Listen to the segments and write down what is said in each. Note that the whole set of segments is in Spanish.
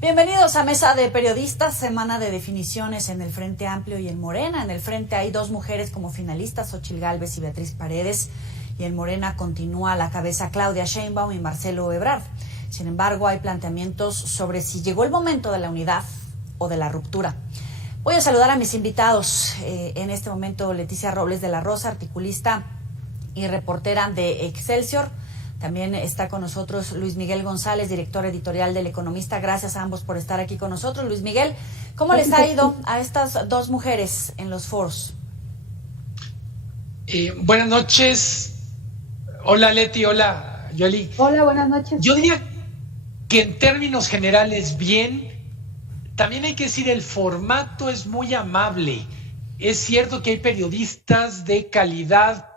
Bienvenidos a Mesa de Periodistas, semana de definiciones en el Frente Amplio y en Morena. En el Frente hay dos mujeres como finalistas, Xóchitl Gálvez y Beatriz Paredes, y en Morena continúa a la cabeza Claudia Sheinbaum y Marcelo Ebrard. Sin embargo, hay planteamientos sobre si llegó el momento de la unidad o de la ruptura. Voy a saludar a mis invitados. En este momento, Leticia Robles de la Rosa, articulista y reportera de Excelsior. También está con nosotros Luis Miguel González, director editorial del Economista. Gracias a ambos por estar aquí con nosotros. Luis Miguel, ¿cómo les ha ido a estas dos mujeres en los foros? Buenas noches. Hola Leti, hola Yoli. Hola, buenas noches. Yo diría que en términos generales bien. También hay que decir, el formato es muy amable. Es cierto que hay periodistas de calidad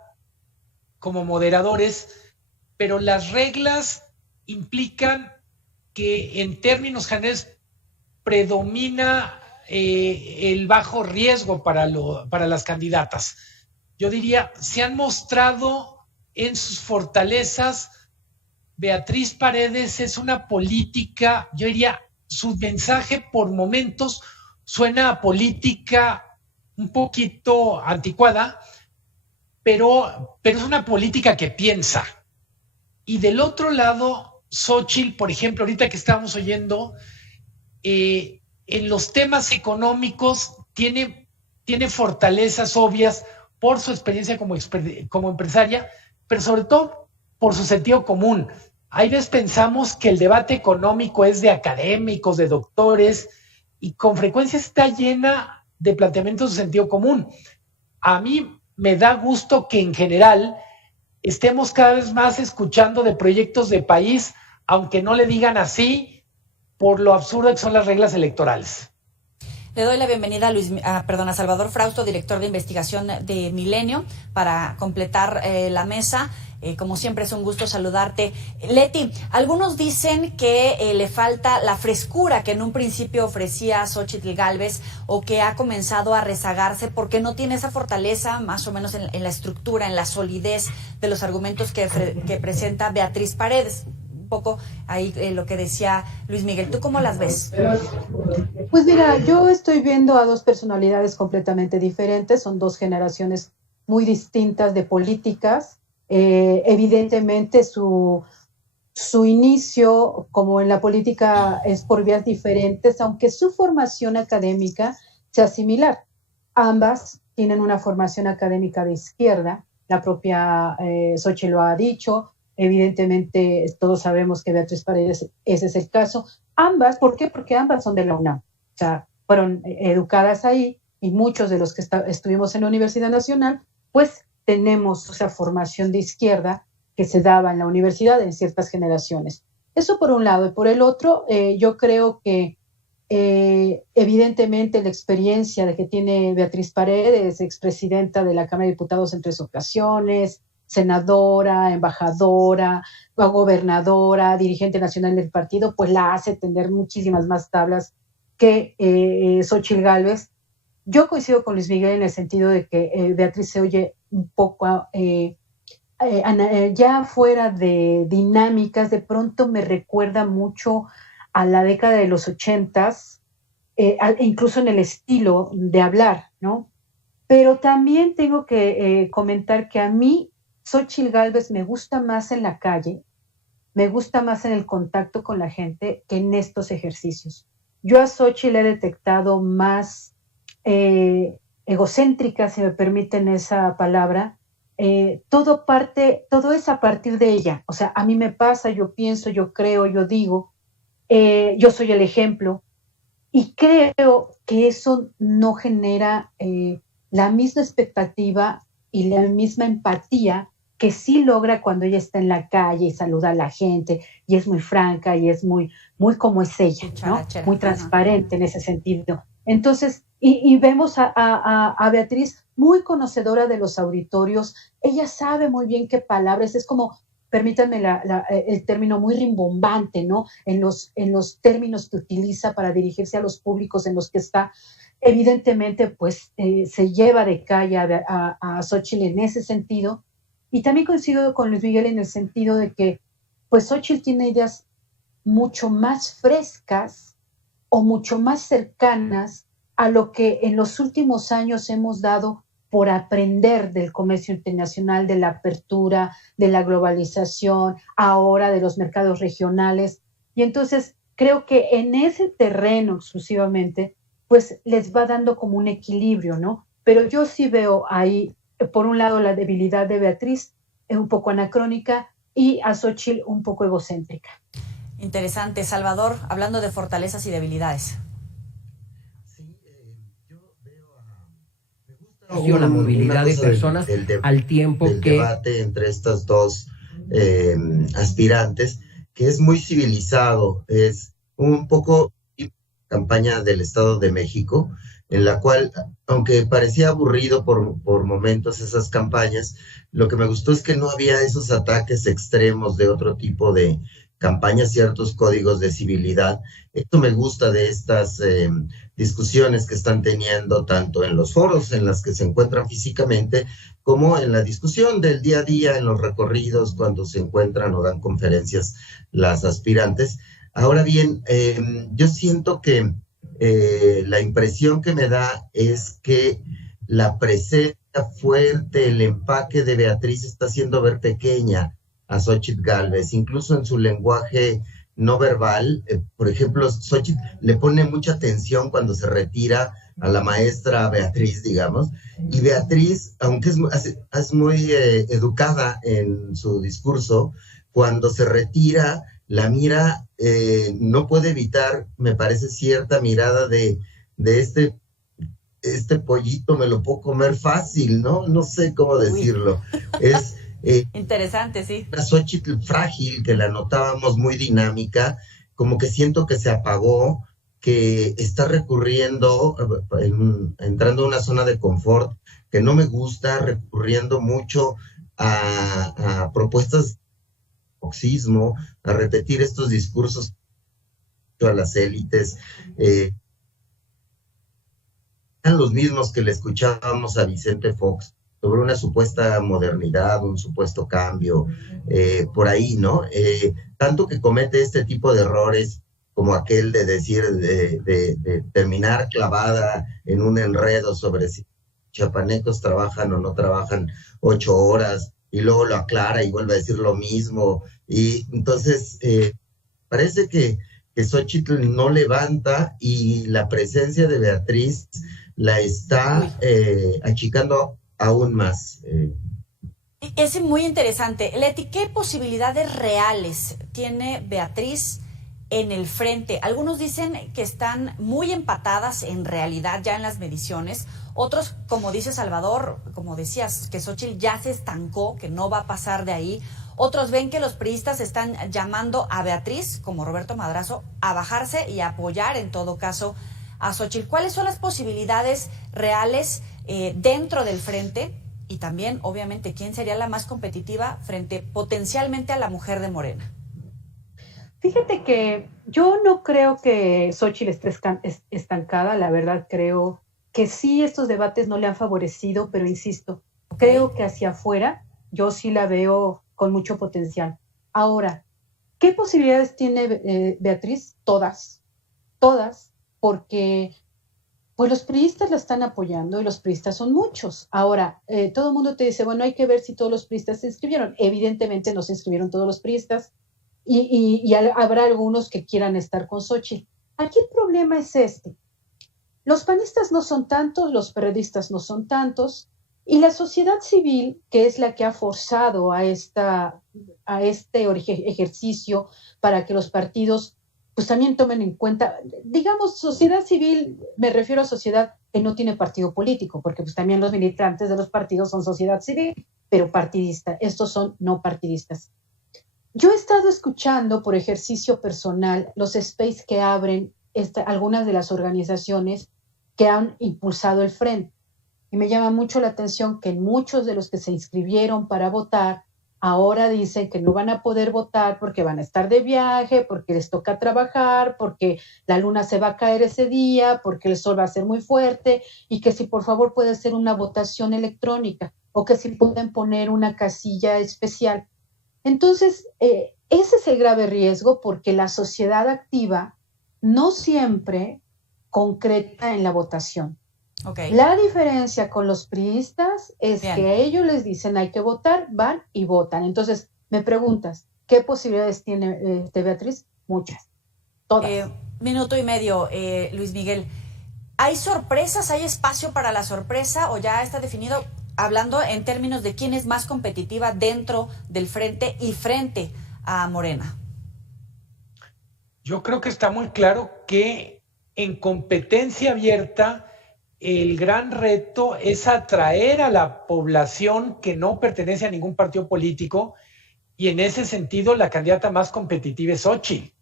como moderadores, pero las reglas implican que en términos generales predomina el bajo riesgo para las candidatas. Yo diría, se han mostrado en sus fortalezas. Beatriz Paredes es una política, yo diría, su mensaje por momentos suena a política un poquito anticuada, pero es una política que piensa. Y del otro lado, Xóchitl, por ejemplo, ahorita que estábamos oyendo, en los temas económicos tiene fortalezas obvias por su experiencia como empresaria, pero sobre todo por su sentido común. Hay veces pensamos que el debate económico es de académicos, de doctores, y con frecuencia está llena de planteamientos de sentido común. A mí me da gusto que en general estemos cada vez más escuchando de proyectos de país, aunque no le digan así, por lo absurdo que son las reglas electorales. Le doy la bienvenida a Salvador Frausto, director de investigación de Milenio, para completar la mesa. Como siempre es un gusto saludarte. Leti, algunos dicen que le falta la frescura que en un principio ofrecía Xóchitl Gálvez o que ha comenzado a rezagarse porque no tiene esa fortaleza más o menos en la estructura, en la solidez de los argumentos que presenta Beatriz Paredes. Un poco ahí lo que decía Luis Miguel. ¿Tú cómo las ves? Pues mira, yo estoy viendo a dos personalidades completamente diferentes. Son dos generaciones muy distintas de políticas. Evidentemente su inicio como en la política es por vías diferentes, aunque su formación académica sea similar. Ambas tienen una formación académica de izquierda, la propia Xóchitl lo ha dicho, evidentemente todos sabemos que Beatriz Paredes ese es el caso. Ambas, ¿por qué? Porque ambas son de la UNAM, o sea, fueron educadas ahí y muchos de los que estuvimos en la Universidad Nacional, pues tenemos esa formación de izquierda que se daba en la universidad en ciertas generaciones. Eso por un lado. Y por el otro, yo creo que evidentemente la experiencia de que tiene Beatriz Paredes, expresidenta de la Cámara de Diputados en 3 ocasiones, senadora, embajadora, gobernadora, dirigente nacional del partido, pues la hace tener muchísimas más tablas que Xóchitl Gálvez. Yo coincido con Luis Miguel en el sentido de que Beatriz se oye un poco, ya fuera de dinámicas, de pronto me recuerda mucho a la década de los 80s, incluso en el estilo de hablar, ¿no? Pero también tengo que comentar que a mí Xóchitl Gálvez me gusta más en la calle, me gusta más en el contacto con la gente que en estos ejercicios. Yo a Xóchitl he detectado más egocéntrica, si me permiten esa palabra, todo es a partir de ella. O sea, a mí me pasa, yo pienso, yo creo, yo digo, yo soy el ejemplo, y creo que eso no genera la misma expectativa y la misma empatía que sí logra cuando ella está en la calle y saluda a la gente y es muy franca y es muy como es ella, ¿no? Muy transparente en ese sentido. Entonces, y vemos a Beatriz muy conocedora de los auditorios. Ella sabe muy bien qué palabras, es como, permítanme el término, muy rimbombante, ¿no? En los términos que utiliza para dirigirse a los públicos en los que está. Evidentemente, pues, se lleva de calle a Xóchitl en ese sentido. Y también coincido con Luis Miguel en el sentido de que, pues, Xóchitl tiene ideas mucho más frescas o mucho más cercanas a lo que en los últimos años hemos dado por aprender del comercio internacional, de la apertura, de la globalización, ahora de los mercados regionales. Y entonces creo que en ese terreno exclusivamente, pues les va dando como un equilibrio, ¿no? Pero yo sí veo ahí, por un lado, la debilidad de Beatriz, un poco anacrónica, y a Xóchitl un poco egocéntrica. Interesante. Salvador, hablando de fortalezas y debilidades. La movilidad de personas al tiempo que... El debate entre estas dos aspirantes, que es muy civilizado, es un poco campaña del Estado de México, en la cual, aunque parecía aburrido por momentos esas campañas, lo que me gustó es que no había esos ataques extremos de otro tipo de campañas, ciertos códigos de civilidad. Esto me gusta de estas discusiones que están teniendo tanto en los foros en las que se encuentran físicamente, como en la discusión del día a día, en los recorridos, cuando se encuentran o dan conferencias las aspirantes. Ahora bien, yo siento que la impresión que me da es que la presencia fuerte, el empaque de Beatriz está haciendo ver pequeña a Xóchitl Gálvez, incluso en su lenguaje no verbal. Por ejemplo, Xóchitl le pone mucha atención cuando se retira a la maestra Beatriz, digamos, y Beatriz, aunque es muy educada en su discurso, cuando se retira, la mira, no puede evitar, me parece, cierta mirada de este pollito me lo puedo comer fácil, ¿no? No sé cómo decirlo. Es interesante, sí. Una Xóchitl frágil, que la notábamos muy dinámica, como que siento que se apagó, que está recurriendo, entrando a una zona de confort que no me gusta, recurriendo mucho a propuestas de boxismo, a repetir estos discursos a las élites, eran los mismos que le escuchábamos a Vicente Fox sobre una supuesta modernidad, un supuesto cambio, por ahí, ¿no? Tanto que comete este tipo de errores, como aquel de decir, de terminar clavada en un enredo sobre si chiapanecos trabajan o no trabajan 8 horas, y luego lo aclara y vuelve a decir lo mismo, y entonces parece que Xóchitl no levanta, y la presencia de Beatriz la está achicando aún más. Es muy interesante. Leti, ¿qué posibilidades reales tiene Beatriz en el frente? Algunos dicen que están muy empatadas en realidad ya en las mediciones. Otros, como dice Salvador, como decías, que Xóchitl ya se estancó, que no va a pasar de ahí. Otros ven que los priistas están llamando a Beatriz, como Roberto Madrazo, a bajarse y a apoyar en todo caso a Xóchitl. ¿Cuáles son las posibilidades reales dentro del frente? Y también, obviamente, ¿quién sería la más competitiva frente potencialmente a la mujer de Morena? Fíjate que yo no creo que Xóchitl esté estancada. La verdad, creo que sí, estos debates no le han favorecido, pero insisto, creo que hacia afuera yo sí la veo con mucho potencial. Ahora, ¿qué posibilidades tiene Beatriz? Todas, porque pues los priistas la están apoyando y los priistas son muchos. Ahora, todo el mundo te dice, bueno, hay que ver si todos los priistas se inscribieron. Evidentemente no se inscribieron todos los priistas y habrá algunos que quieran estar con Xóchitl. Aquí el problema es este. Los panistas no son tantos, los periodistas no son tantos, y la sociedad civil, que es la que ha forzado a este ejercicio para que los partidos pues también tomen en cuenta, digamos, sociedad civil, me refiero a sociedad que no tiene partido político, porque pues también los militantes de los partidos son sociedad civil, pero partidista. Estos son no partidistas. Yo he estado escuchando por ejercicio personal los space que abren algunas de las organizaciones que han impulsado el frente. Y me llama mucho la atención que muchos de los que se inscribieron para votar ahora dicen que no van a poder votar porque van a estar de viaje, porque les toca trabajar, porque la luna se va a caer ese día, porque el sol va a ser muy fuerte, y que si por favor puede ser una votación electrónica o que si pueden poner una casilla especial. Entonces, ese es el grave riesgo, porque la sociedad activa no siempre concreta en la votación. Okay. La diferencia con los priistas es que a ellos les dicen hay que votar, van y votan. Entonces, me preguntas, ¿qué posibilidades tiene Beatriz? Muchas, todas. Minuto y medio, Luis Miguel. ¿Hay sorpresas? ¿Hay espacio para la sorpresa o ya está definido, hablando en términos de quién es más competitiva dentro del frente y frente a Morena? Yo creo que está muy claro que en competencia abierta el gran reto es atraer a la población que no pertenece a ningún partido político, y en ese sentido la candidata más competitiva es Xóchitl.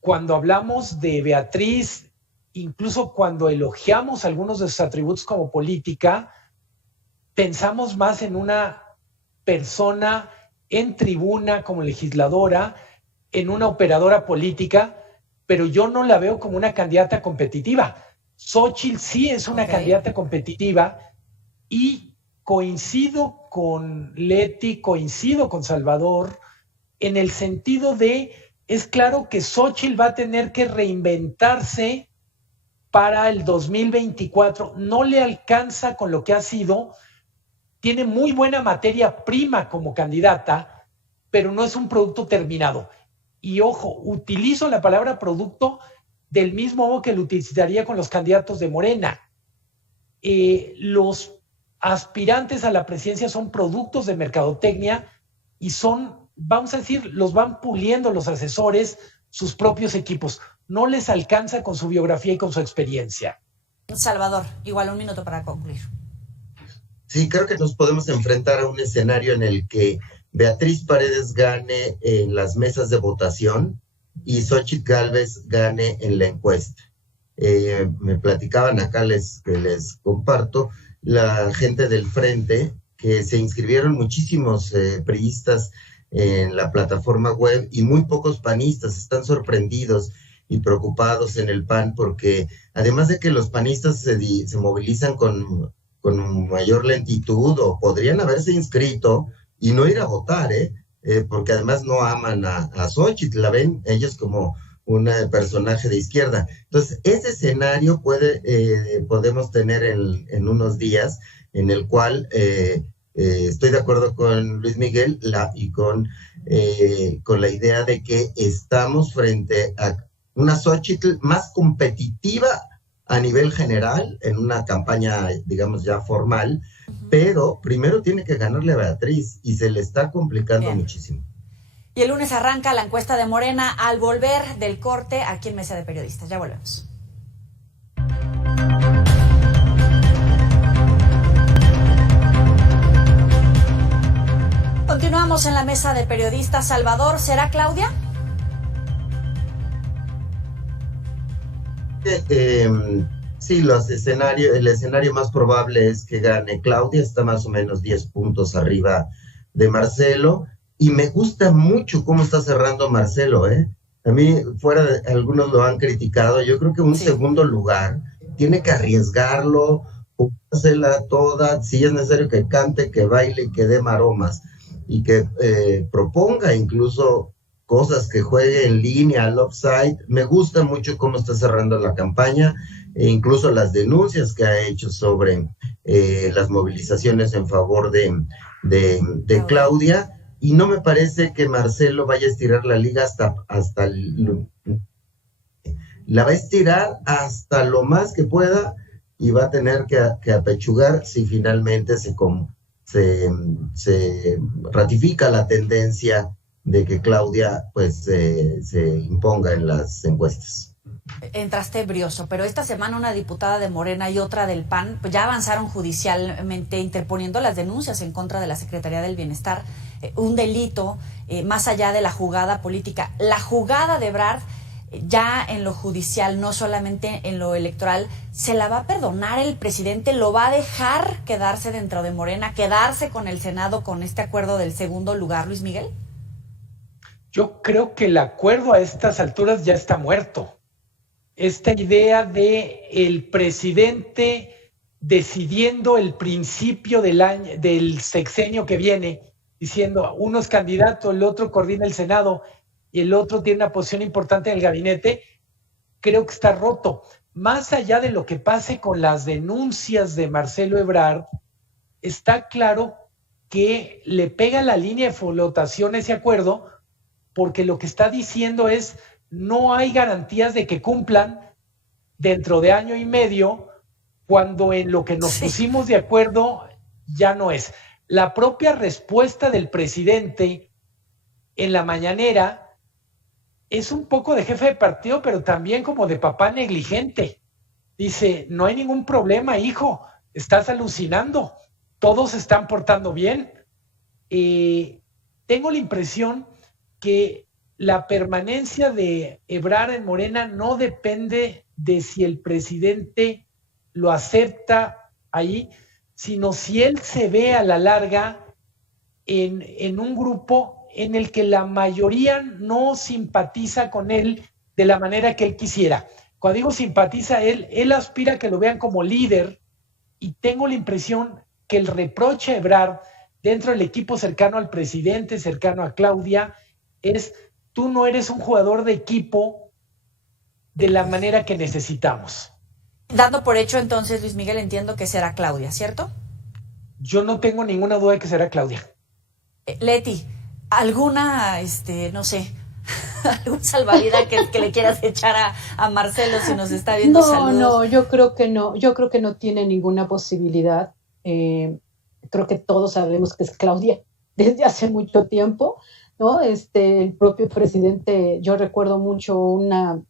Cuando hablamos de Beatriz, incluso cuando elogiamos algunos de sus atributos como política, pensamos más en una persona en tribuna como legisladora, en una operadora política, pero yo no la veo como una candidata competitiva. Xóchitl sí es una candidata competitiva, y coincido con Leti, coincido con Salvador, en el sentido de, es claro que Xóchitl va a tener que reinventarse para el 2024, no le alcanza con lo que ha sido, tiene muy buena materia prima como candidata, pero no es un producto terminado. Y ojo, utilizo la palabra producto del mismo modo que lo utilizaría con los candidatos de Morena. Los aspirantes a la presidencia son productos de mercadotecnia y son, vamos a decir, los van puliendo los asesores, sus propios equipos. No les alcanza con su biografía y con su experiencia. Salvador, igual un minuto para concluir. Sí, creo que nos podemos enfrentar a un escenario en el que Beatriz Paredes gane en las mesas de votación y Xóchitl Gálvez gane en la encuesta. Me platicaban acá, que les comparto, la gente del Frente, que se inscribieron muchísimos priistas en la plataforma web y muy pocos panistas. Están sorprendidos y preocupados en el PAN porque además de que los panistas se movilizan con mayor lentitud, o podrían haberse inscrito y no ir a votar, porque además no aman a Xóchitl, la ven ellos como un personaje de izquierda. Entonces, ese escenario podemos tener en unos días, en el cual estoy de acuerdo con Luis Miguel y con la idea de que estamos frente a una Xóchitl más competitiva a nivel general, en una campaña, digamos, ya formal, pero primero tiene que ganarle a Beatriz y se le está complicando muchísimo. Y el lunes arranca la encuesta de Morena al volver del corte aquí en Mesa de Periodistas. Ya volvemos. Continuamos en la Mesa de Periodistas. Salvador, ¿será Claudia? Sí, el escenario más probable es que gane Claudia, está más o menos 10 puntos arriba de Marcelo, y me gusta mucho cómo está cerrando Marcelo, A mí, algunos lo han criticado, yo creo que un segundo lugar tiene que arriesgarlo, jugársela toda, si es necesario que cante, que baile, que dé maromas, y que proponga incluso cosas, que juegue en línea, al offside. Me gusta mucho cómo está cerrando la campaña, e incluso las denuncias que ha hecho sobre las movilizaciones en favor de Claudia, y no me parece que Marcelo vaya a estirar la liga la va a estirar hasta lo más que pueda, y va a tener que apechugar si finalmente se ratifica la tendencia de que Claudia pues se imponga en las encuestas. Entraste brioso, pero esta semana una diputada de Morena y otra del PAN pues ya avanzaron judicialmente interponiendo las denuncias en contra de la Secretaría del Bienestar, un delito más allá de la jugada política. La jugada de Ebrard ya en lo judicial, no solamente en lo electoral, ¿se la va a perdonar el presidente? ¿Lo va a dejar quedarse dentro de Morena, quedarse con el Senado con este acuerdo del segundo lugar, Luis Miguel? Yo creo que el acuerdo a estas alturas ya está muerto. Esta idea de el presidente decidiendo el principio del sexenio que viene, diciendo uno es candidato, el otro coordina el Senado y el otro tiene una posición importante en el gabinete, creo que está roto. Más allá de lo que pase con las denuncias de Marcelo Ebrard, está claro que le pega la línea de flotación ese acuerdo, porque lo que está diciendo es no hay garantías de que cumplan dentro de año y medio, cuando en lo que nos pusimos de acuerdo ya no es. La propia respuesta del presidente en la mañanera es un poco de jefe de partido, pero también como de papá negligente. Dice, no hay ningún problema, hijo, estás alucinando, todos se están portando bien. Tengo la impresión que la permanencia de Ebrard en Morena no depende de si el presidente lo acepta ahí, sino si él se ve a la larga en un grupo en el que la mayoría no simpatiza con él de la manera que él quisiera. Cuando digo simpatiza, él aspira a que lo vean como líder, y tengo la impresión que el reproche a Ebrard dentro del equipo cercano al presidente, cercano a Claudia, es: tú no eres un jugador de equipo de la manera que necesitamos. Dando por hecho entonces, Luis Miguel, entiendo que será Claudia, ¿cierto? Yo no tengo ninguna duda de que será Claudia. Leti, ¿alguna, no sé, algún salvavidas que le quieras echar a Marcelo si nos está viendo? No, yo creo que no tiene ninguna posibilidad. Creo que todos sabemos que es Claudia desde hace mucho tiempo, ¿no? El propio presidente, yo recuerdo mucho una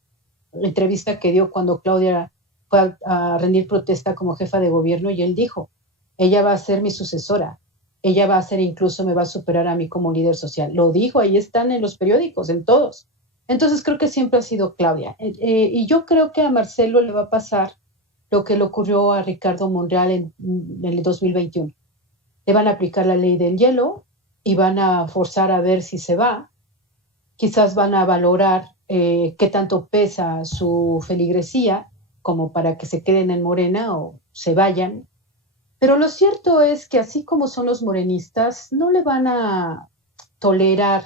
entrevista que dio cuando Claudia fue a rendir protesta como jefa de gobierno, y él dijo, ella va a ser mi sucesora, ella va a ser, incluso me va a superar a mí como líder social. Lo dijo, ahí están en los periódicos, en todos. Entonces creo que siempre ha sido Claudia. Y yo creo que a Marcelo le va a pasar lo que le ocurrió a Ricardo Monreal en el 2021. Le van a aplicar la ley del hielo y van a forzar a ver si se va. Quizás van a valorar qué tanto pesa su feligresía como para que se queden en Morena o se vayan. Pero lo cierto es que así como son los morenistas, no le van a tolerar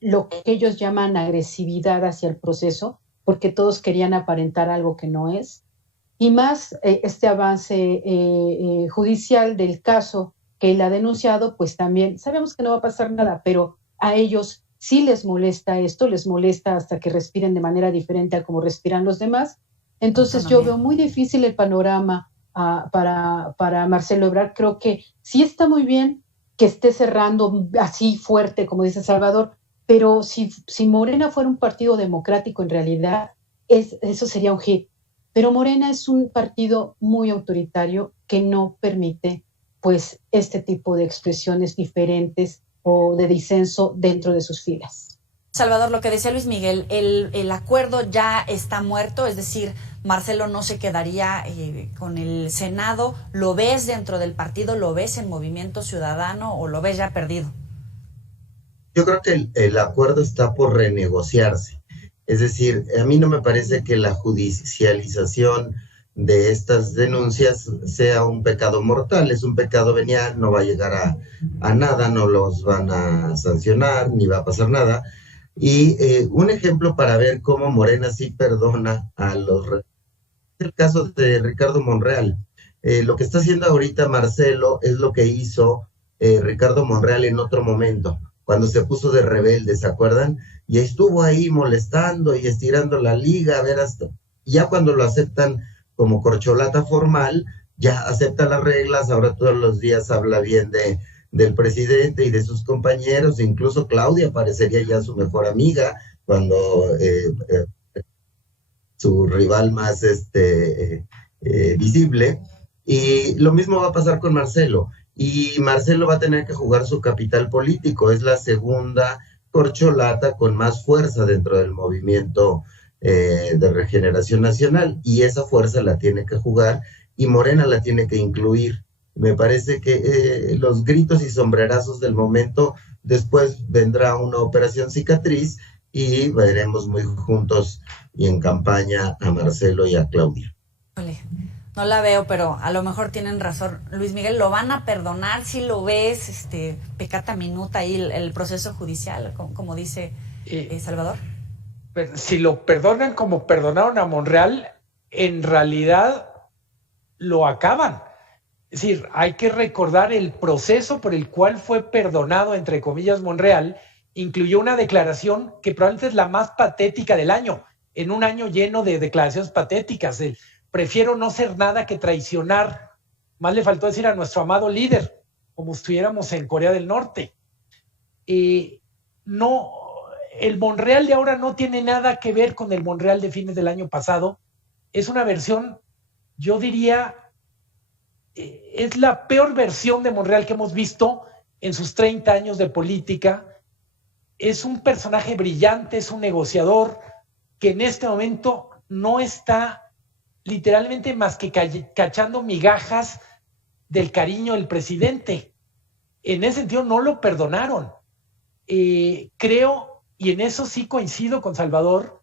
lo que ellos llaman agresividad hacia el proceso, porque todos querían aparentar algo que no es. Y más este avance judicial del caso que él ha denunciado, pues también sabemos que no va a pasar nada, pero a ellos sí les molesta esto, les molesta hasta que respiren de manera diferente a como respiran los demás. Entonces yo veo muy difícil el panorama para Marcelo Ebrard. Creo que sí está muy bien que esté cerrando así fuerte, como dice Salvador, pero si Morena fuera un partido democrático en realidad, eso sería un hit. Pero Morena es un partido muy autoritario que no permite pues este tipo de expresiones diferentes o de disenso dentro de sus filas. Salvador, lo que decía Luis Miguel, el acuerdo ya está muerto, es decir, Marcelo no se quedaría con el Senado. ¿Lo ves dentro del partido? ¿Lo ves en Movimiento Ciudadano o lo ves ya perdido? Yo creo que el acuerdo está por renegociarse. Es decir, a mí no me parece que la judicialización de estas denuncias sea un pecado mortal, es un pecado venial, no va a llegar a nada, no los van a sancionar, ni va a pasar nada. Y un ejemplo para ver cómo Morena sí perdona a los... Es el caso de Ricardo Monreal. Lo que está haciendo ahorita Marcelo es lo que hizo Ricardo Monreal en otro momento, cuando se puso de rebelde, ¿se acuerdan? Y estuvo ahí molestando y estirando la liga, a ver hasta... Ya cuando lo aceptan como corcholata formal, ya acepta las reglas, ahora todos los días habla bien del presidente y de sus compañeros, incluso Claudia parecería ya su mejor amiga, cuando su rival más visible, y lo mismo va a pasar con Marcelo, y Marcelo va a tener que jugar su capital político, es la segunda corcholata con más fuerza dentro del movimiento de Regeneración Nacional, y esa fuerza la tiene que jugar, y Morena la tiene que incluir. Me parece que los gritos y sombrerazos del momento, después vendrá una operación cicatriz y veremos muy juntos y en campaña a Marcelo y a Claudia. No la veo, pero a lo mejor tienen razón. Luis Miguel, ¿lo van a perdonar si lo ves peccata minuta ahí el proceso judicial, como dice Salvador? si lo perdonan como perdonaron a Monreal, en realidad lo acaban. Es decir, hay que recordar el proceso por el cual fue perdonado, entre comillas, Monreal. Incluyó una declaración que probablemente es la más patética del año, en un año lleno de declaraciones patéticas. Prefiero no ser nada que traicionar. Más le faltó decir a nuestro amado líder, como estuviéramos en Corea del Norte. No, el Monreal de ahora no tiene nada que ver con el Monreal de fines del año pasado. Es una versión, yo diría, es la peor versión de Monreal que hemos visto en sus 30 años de política. Es un personaje brillante, es un negociador que en este momento no está literalmente más que cachando migajas del cariño del presidente. En ese sentido no lo perdonaron. Creo, y en eso sí coincido con Salvador,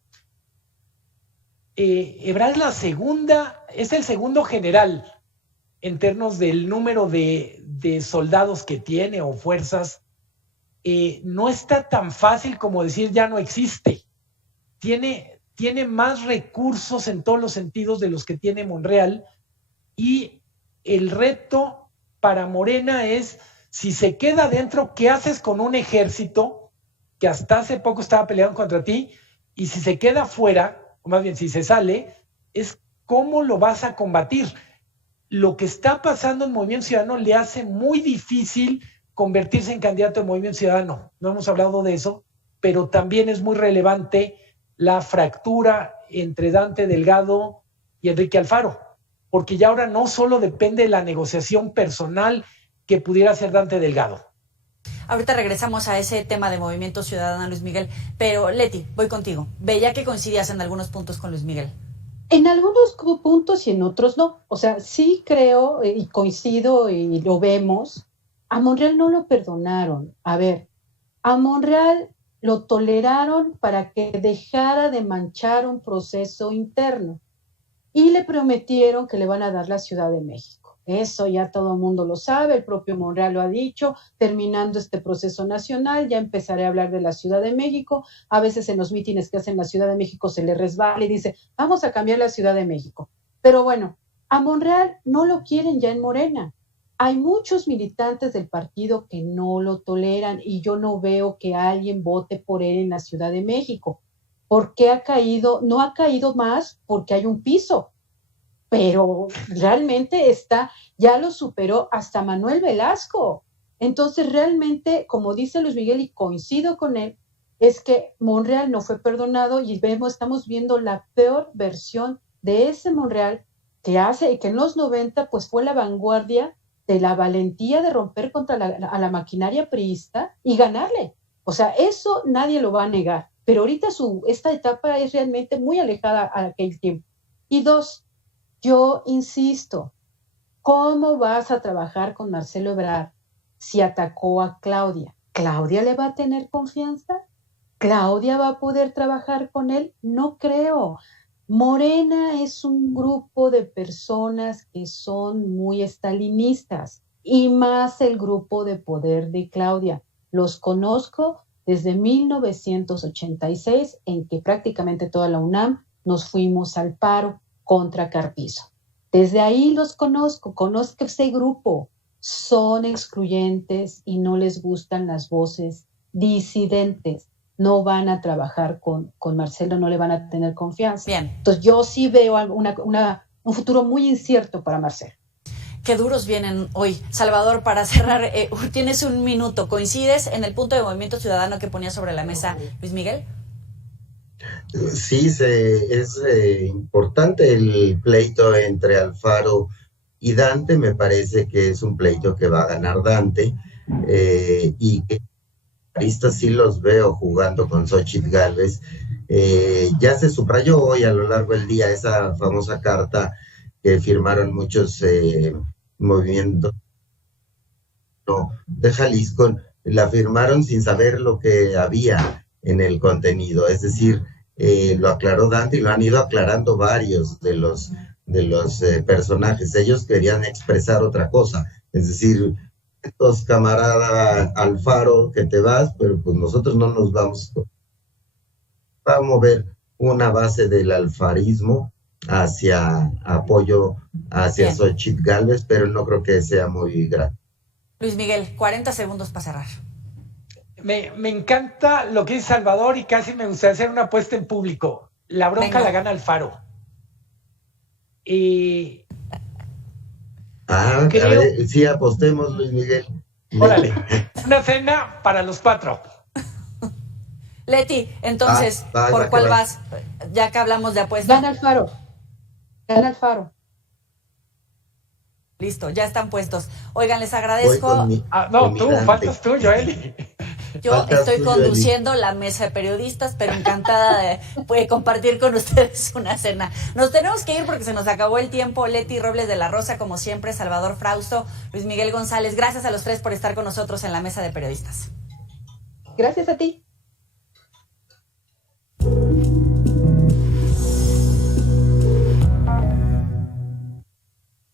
Ebrard es el segundo general en términos del número de soldados que tiene o fuerzas. No está tan fácil como decir ya no existe. Tiene más recursos en todos los sentidos de los que tiene Monreal, y el reto para Morena es, si se queda dentro, ¿qué haces con un ejército que hasta hace poco estaba peleando contra ti? Y si se queda fuera, o más bien si se sale, es cómo lo vas a combatir. Lo que está pasando en Movimiento Ciudadano le hace muy difícil convertirse en candidato de Movimiento Ciudadano. No hemos hablado de eso, pero también es muy relevante la fractura entre Dante Delgado y Enrique Alfaro, porque ya ahora no solo depende de la negociación personal que pudiera hacer Dante Delgado. Ahorita regresamos a ese tema de Movimiento Ciudadano, Luis Miguel, pero Leti, voy contigo. Veía que coincidías en algunos puntos con Luis Miguel. En algunos puntos y en otros no. O sea, sí creo y coincido y lo vemos. A Monreal no lo perdonaron. A ver, a Monreal lo toleraron para que dejara de manchar un proceso interno y le prometieron que le van a dar la Ciudad de México. Eso ya todo el mundo lo sabe, el propio Monreal lo ha dicho. Terminando este proceso nacional, ya empezaré a hablar de la Ciudad de México. A veces en los mítines que hacen la Ciudad de México se le resbala y dice, vamos a cambiar la Ciudad de México. Pero bueno, a Monreal no lo quieren ya en Morena. Hay muchos militantes del partido que no lo toleran y yo no veo que alguien vote por él en la Ciudad de México. ¿Por qué ha caído? No ha caído más porque hay un piso, pero realmente ya lo superó hasta Manuel Velasco. Entonces realmente, como dice Luis Miguel y coincido con él, es que Monreal no fue perdonado y estamos viendo la peor versión de ese Monreal que en los 90 pues fue la vanguardia de la valentía de romper contra a la maquinaria priista y ganarle. O sea, eso nadie lo va a negar, pero ahorita esta etapa es realmente muy alejada a aquel tiempo. Y dos, yo insisto, ¿cómo vas a trabajar con Marcelo Ebrard si atacó a Claudia? ¿Claudia le va a tener confianza? ¿Claudia va a poder trabajar con él? No creo. Morena es un grupo de personas que son muy estalinistas y más el grupo de poder de Claudia. Los conozco desde 1986, en que prácticamente toda la UNAM nos fuimos al paro contra Carpizo. Desde ahí los conozco ese grupo. Son excluyentes y no les gustan las voces disidentes. No van a trabajar con Marcelo, no le van a tener confianza. Bien. Entonces yo sí veo un futuro muy incierto para Marcelo. Qué duros vienen hoy. Salvador, para cerrar, tienes un minuto. ¿Coincides en el punto de Movimiento Ciudadano que ponía sobre la mesa Luis Miguel? Sí, es importante el pleito entre Alfaro y Dante. Me parece que es un pleito que va a ganar Dante y que sí los veo jugando con Xóchitl Gálvez. Ya se subrayó hoy a lo largo del día esa famosa carta que firmaron muchos movimientos de Jalisco. La firmaron sin saber lo que había en el contenido, es decir, lo aclaró Dante y lo han ido aclarando varios de los personajes. Ellos querían expresar otra cosa, es decir, camarada Alfaro, que te vas, pero pues nosotros no nos vamos. va a mover una base del alfarismo hacia apoyo hacia Xochitl Gálvez, pero no creo que sea muy grande. Luis Miguel, 40 segundos para cerrar. Me encanta lo que dice Salvador y casi me gustaría hacer una apuesta en público. La bronca la gana Alfaro. Y creo... sí, apostemos, Luis Miguel. Órale, una cena para los 4. Leti, entonces, ¿por cuál vas? Ya que hablamos de apuestas. Gana Alfaro. Gana Alfaro. Listo, ya están puestos. Oigan, les agradezco. Faltas tú, Joely. Yo estoy conduciendo la mesa de periodistas, pero encantada de compartir con ustedes una cena. Nos tenemos que ir porque se nos acabó el tiempo. Leti Robles de la Rosa, como siempre, Salvador Frausto, Luis Miguel González. Gracias a los tres por estar con nosotros en la mesa de periodistas. Gracias a ti.